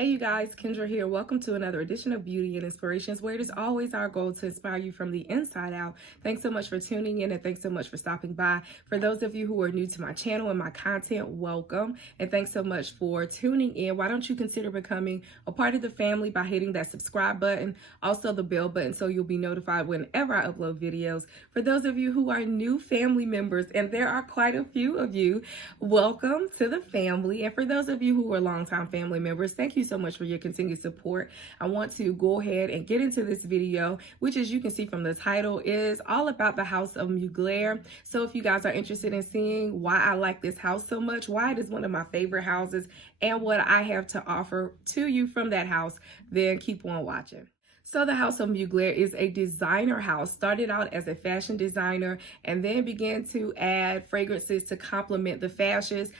Hey you guys, Kendra here. Welcome to another edition of Beauty and Inspirations, where it is always our goal to inspire you from the inside out. Thanks so much for tuning in and thanks so much for stopping by. For those of you who are new to my channel and my content, welcome. And thanks so much for tuning in. Why don't you consider becoming a part of the family by hitting that subscribe button, also the bell button, so you'll be notified whenever I upload videos. For those of you who are new family members, and there are quite a few of you, welcome to the family. And for those of you who are longtime family members, thank you so much for your continued support. I want to go ahead and get into this video, which, as you can see from the title, is all about the house of Mugler. So if you guys are interested in seeing why I like this house so much, why it is one of my favorite houses, and what I have to offer to you from that house, then keep on watching. So the house of Mugler is a designer house. Started out as a fashion designer and then began to add fragrances to complement the fashions.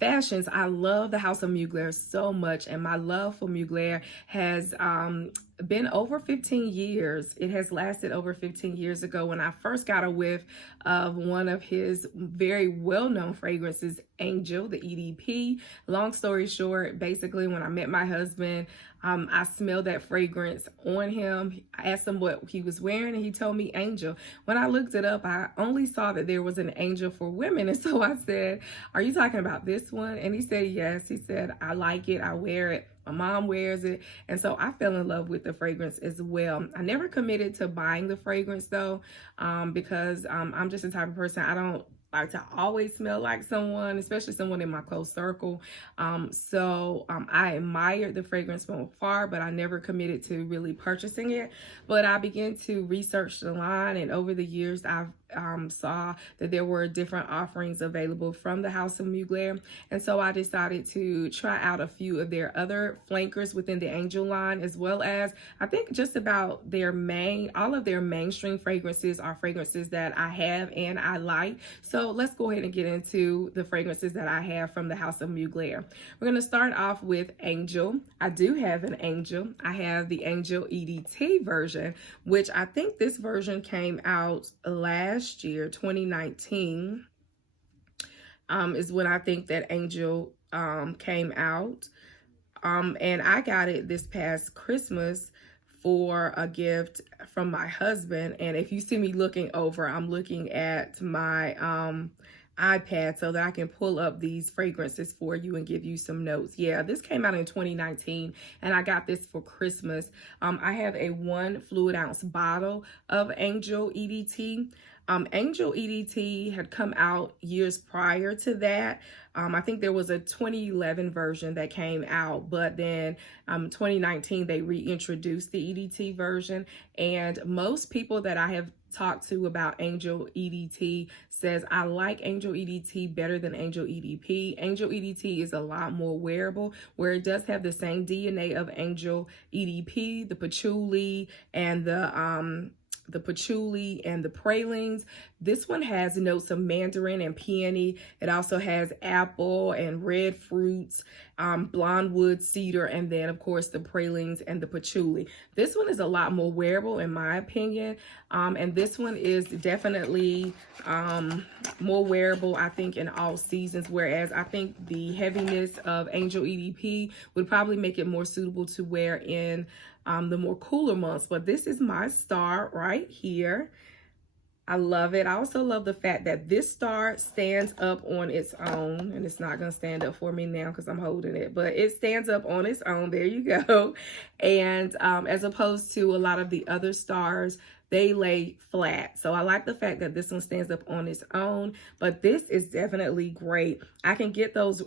I love the house of Mugler so much, and my love for Mugler has been over 15 years. It has lasted over 15 years ago when I first got a whiff of one of his very well-known fragrances, Angel, the EDP. Long story short, basically when I met my husband, I smelled that fragrance on him. I asked him what he was wearing and he told me Angel. When I looked it up, I only saw that there was an Angel for women. And so I said, "Are you talking about this one?" And he said, "Yes." He said, "I like it. I wear it. My mom wears it." And so I fell in love with the fragrance as well. I never committed to buying the fragrance though, because I'm just the type of person, I don't like to always smell like someone, especially someone in my close circle. I admired the fragrance from afar, but I never committed to really purchasing it. But I began to research the line, and over the years, I've saw that there were different offerings available from the house of Mugler. And so I decided to try out a few of their other flankers within the Angel line, as well as I think just about all of their mainstream fragrances are fragrances that I have and I like. So let's go ahead and get into the fragrances that I have from the house of Mugler. We're going to start off with Angel. I do have an Angel. I have the Angel EDT version, which I think this version came out last year, 2019, is when I think that Angel came out. And I got it this past Christmas for a gift from my husband. And if you see me looking over, I'm looking at my iPad so that I can pull up these fragrances for you and give you some notes. Yeah, this came out in 2019 and I got this for Christmas. I have a 1 fluid ounce bottle of Angel EDT. Angel EDT had come out years prior to that. I think there was a 2011 version that came out, but then 2019 they reintroduced the EDT version. And most people that I have talked to about Angel EDT says I like Angel EDT better than Angel EDP. Angel EDT is a lot more wearable, where it does have the same DNA of Angel EDP, the patchouli and the patchouli and the pralines. This one has notes of mandarin and peony. It also has apple and red fruits, blonde wood, cedar, and then of course the pralines and the patchouli. This one is a lot more wearable in my opinion. And this one is definitely more wearable, I think, in all seasons, whereas I think the heaviness of Angel EDP would probably make it more suitable to wear in the more cooler months. But this is my star right here. I love it. I also love the fact that this star stands up on its own, and it's not going to stand up for me now because I'm holding it, but it stands up on its own. There you go. And as opposed to a lot of the other stars, they lay flat. So I like the fact that this one stands up on its own, but this is definitely great. I can get those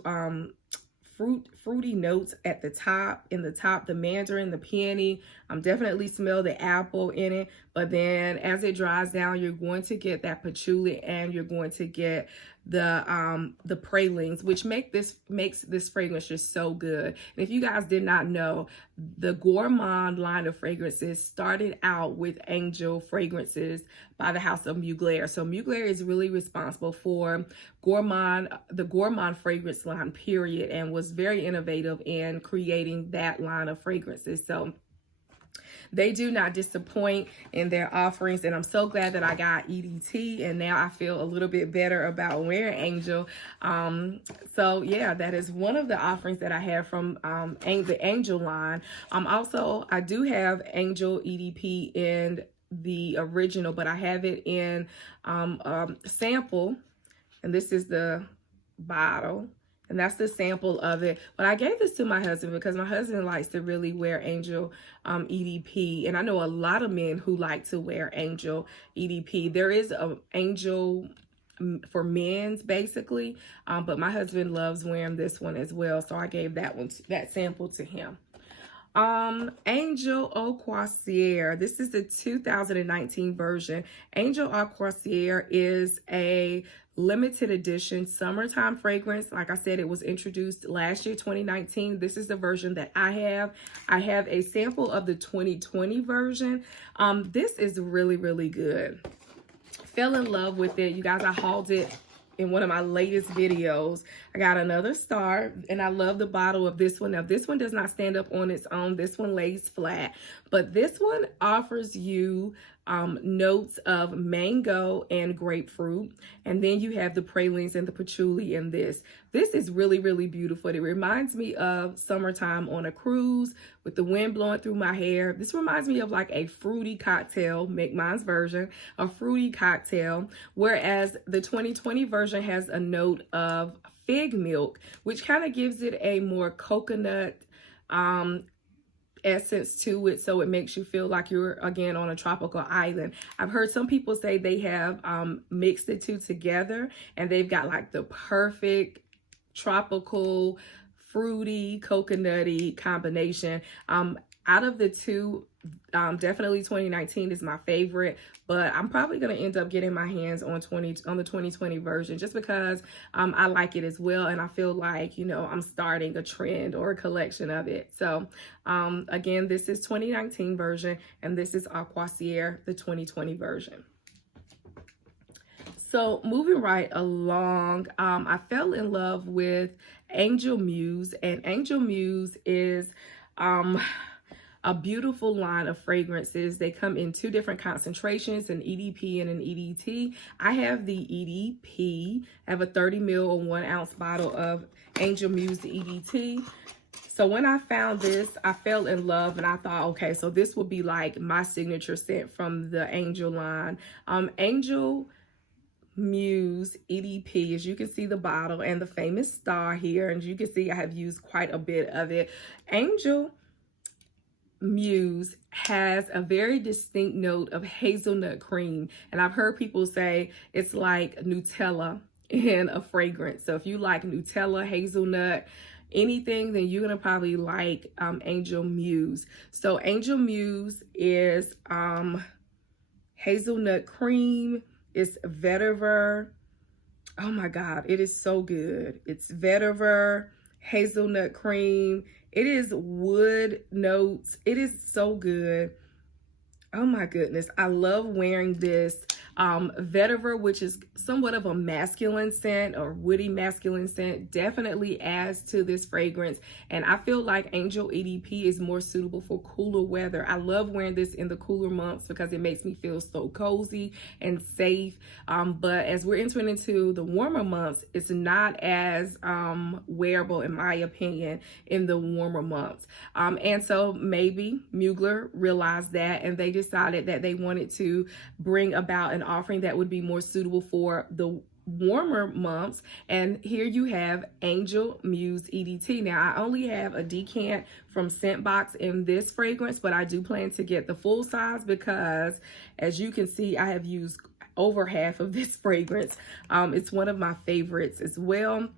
fruity notes at the top, the mandarin, the peony. Definitely smell the apple in it, but then as it dries down, you're going to get that patchouli and you're going to get the pralines, which makes this fragrance just so good. And if you guys did not know, the Gourmand line of fragrances started out with Angel fragrances by the house of Mugler. So Mugler is really responsible for the Gourmand fragrance line, period, and was very innovative in creating that line of fragrances. So They do not disappoint in their offerings, and I'm so glad that I got EDT, and now I feel a little bit better about wearing Angel. So yeah, that is one of the offerings that I have from the Angel line. Also, I do have Angel EDP in the original, but I have it in sample, and this is the bottle. And that's the sample of it. But I gave this to my husband because my husband likes to really wear Angel EDP. And I know a lot of men who like to wear Angel EDP. There is an Angel for men's basically. But my husband loves wearing this one as well. So I gave that sample to him. Angel Au Croisière. This is the 2019 version. Angel Au Croisière is a limited edition summertime fragrance. Like I said, it was introduced last year, 2019. This is the version that I have. I have a sample of the 2020 version. This is really, really good. Fell in love with it. You guys, I hauled it in one of my latest videos. I got another star, and I love the bottle of this one. Now, this one does not stand up on its own. This one lays flat, but this one offers you notes of mango and grapefruit, and then you have the pralines and the patchouli in this. This is really, really beautiful. It reminds me of summertime on a cruise with the wind blowing through my hair. This reminds me of like a fruity cocktail, make mine's version, a fruity cocktail, whereas the 2020 version has a note of fig milk, which kind of gives it a more coconut essence to it, so it makes you feel like you're again on a tropical island. I've heard some people say they have mixed the two together, and they've got like the perfect tropical, fruity, coconutty combination. Out of the two, definitely 2019 is my favorite, but I'm probably going to end up getting my hands on the 2020 version just because I like it as well, and I feel like, you know, I'm starting a trend or a collection of it. So again, this is 2019 version, and this is Au Croisière, the 2020 version. So moving right along, I fell in love with Angel Muse, and Angel Muse is a beautiful line of fragrances. They come in two different concentrations, an EDP and an EDT. I have the EDP. I have a 30 ml or 1 ounce bottle of Angel Muse EDT. So when I found this, I fell in love, and I thought, okay, so this will be like my signature scent from the Angel line. Angel Muse EDP, as you can see the bottle and the famous star here, and you can see I have used quite a bit of it. Angel Muse has a very distinct note of hazelnut cream, and I've heard people say it's like Nutella in a fragrance. So if you like Nutella, hazelnut, anything, then you're gonna probably like Angel Muse. So Angel Muse is hazelnut cream. It's vetiver. Oh my God, it is so good. It's vetiver, hazelnut cream. It is wood notes. It is so good. Oh my goodness. I love wearing this. Vetiver, which is somewhat of a masculine scent or woody masculine scent, definitely adds to this fragrance. And I feel like Angel EDP is more suitable for cooler weather. I love wearing this in the cooler months because it makes me feel so cozy and safe. But as we're entering into the warmer months, it's not as wearable, in my opinion, in the warmer months. And so maybe Mugler realized that, and they decided that they wanted to bring about an offering that would be more suitable for the warmer months. And here you have Angel Muse EDT. Now, I only have a decant from Scentbox in this fragrance, but I do plan to get the full size because, as you can see, I have used over half of this fragrance. It's one of my favorites as well.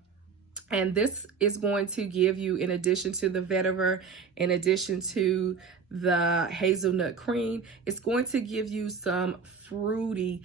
And this is going to give you, in addition to the vetiver, in addition to the hazelnut cream, it's going to give you some fruity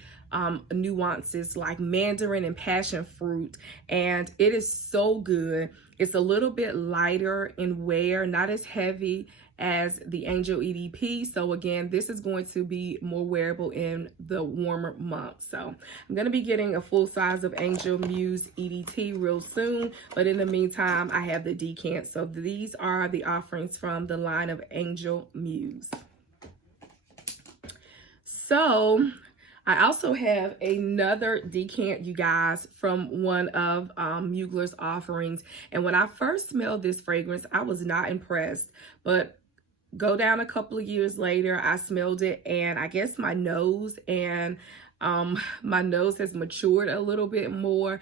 nuances like mandarin and passion fruit, and it is so good. It's a little bit lighter in wear, not as heavy as the Angel EDP. So again, this is going to be more wearable in the warmer months. So I'm going to be getting a full size of Angel Muse EDT real soon, but in the meantime, I have the decant. So these are the offerings from the line of Angel Muse. So I also have another decant, you guys, from one of Mugler's offerings. And when I first smelled this fragrance, I was not impressed. But go down a couple of years later, I smelled it, and I guess my nose has matured a little bit more.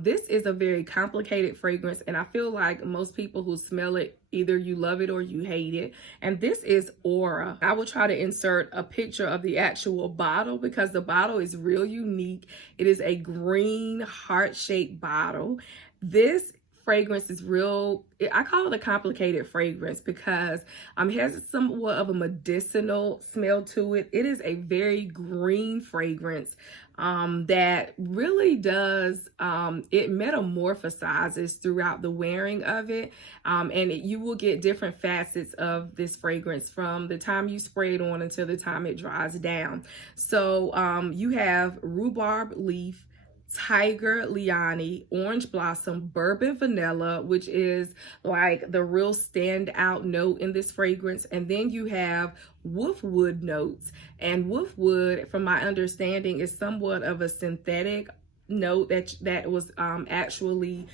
This is a very complicated fragrance, and I feel like most people who smell it, either you love it or you hate it. And this is Aura. I will try to insert a picture of the actual bottle because the bottle is real unique. It is a green heart-shaped bottle. This fragrance is real, I call it a complicated fragrance because it has somewhat of a medicinal smell to it. It is a very green fragrance that really does, it metamorphosizes throughout the wearing of it, and you will get different facets of this fragrance from the time you spray it on until the time it dries down. So you have rhubarb leaf, tiger liani, orange blossom, bourbon vanilla, which is like the real standout note in this fragrance. And then you have wolfwood notes. And wolfwood, from my understanding, is somewhat of a synthetic note that was actually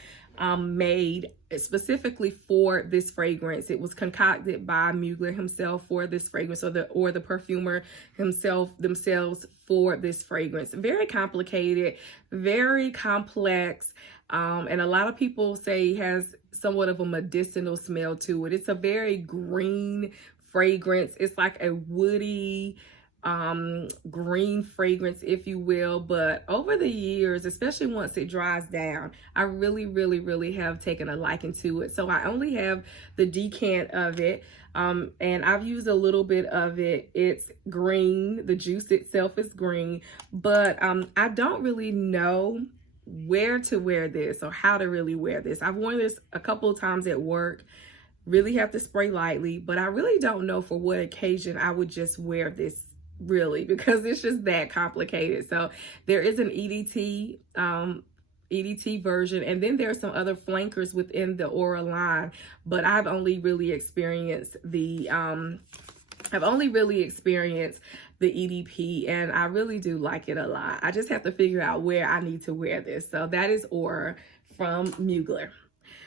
made specifically for this fragrance. It was concocted by Mugler himself for this fragrance, or the perfumer themselves for this fragrance. Very complicated, very complex, and a lot of people say it has somewhat of a medicinal smell to it. It's a very green fragrance. It's like a woody green fragrance, if you will. But over the years, especially once it dries down, I really have taken a liking to it. So I only have the decant of it, and I've used a little bit of it. It's green, the juice itself is green, but I don't really know where to wear this or how to really wear this. I've worn this a couple of times at work. Really have to spray lightly, but I really don't know for what occasion I would just wear this, really, because it's just that complicated. So there is an EDT version, and then there are some other flankers within the Aura line, but I've only really experienced the EDP, and I really do like it a lot. I just have to figure out where I need to wear this. So that is Aura from Mugler.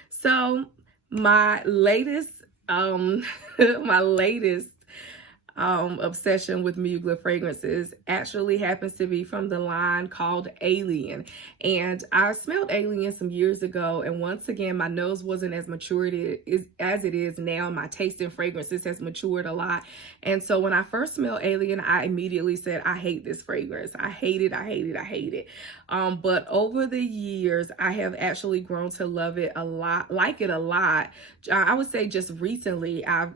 So my latest obsession with Mugler fragrances actually happens to be from the line called Alien. And I smelled Alien some years ago, and once again, my nose wasn't as matured as it is now. My taste in fragrances has matured a lot. And so when I first smelled Alien, I immediately said, I hate this fragrance. I hate it. But over the years, I have actually grown to love it a lot, like it a lot. I would say just recently I've,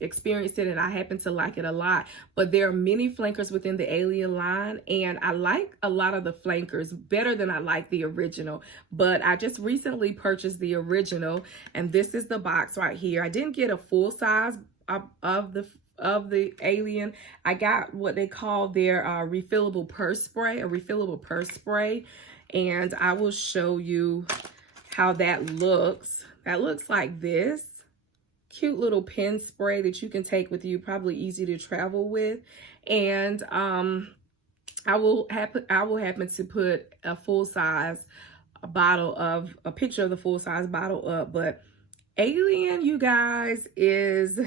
experienced it, and I happen to like it a lot. But there are many flankers within the Alien line, and I like a lot of the flankers better than I like the original. But I just recently purchased the original, and this is the box right here. I didn't get a full size of the Alien. I got what they call their refillable purse spray, and I will show you how that looks. That looks like this. Cute little pen spray that you can take with you, probably easy to travel with. And I will happen to put a full-size bottle of a picture of the full-size bottle up. But Alien, you guys, is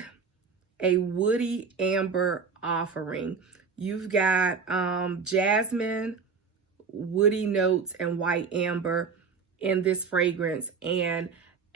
a woody amber offering. You've got jasmine, woody notes, and white amber in this fragrance. And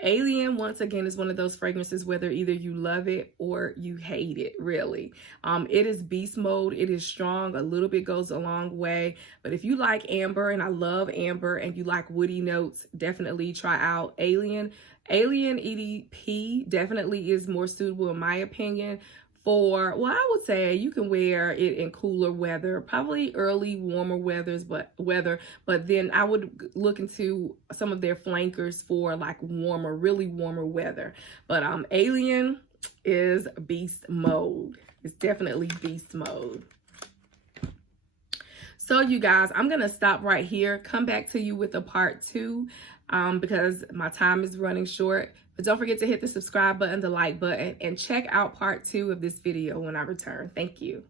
Alien, once again, is one of those fragrances whether either you love it or you hate it, really. It is beast mode. It is strong. A little bit goes a long way. But if you like amber, and I love amber, and you like woody notes, definitely try out Alien. Alien EDP definitely is more suitable, in my opinion, for, well, I would say you can wear it in cooler weather, probably early warmer but then I would look into some of their flankers for like really warmer weather. But Alien is beast mode. It's definitely beast mode. So you guys, I'm gonna stop right here, come back to you with a part 2 because my time is running short. But don't forget to hit the subscribe button, the like button, and check out part 2 of this video when I return. Thank you.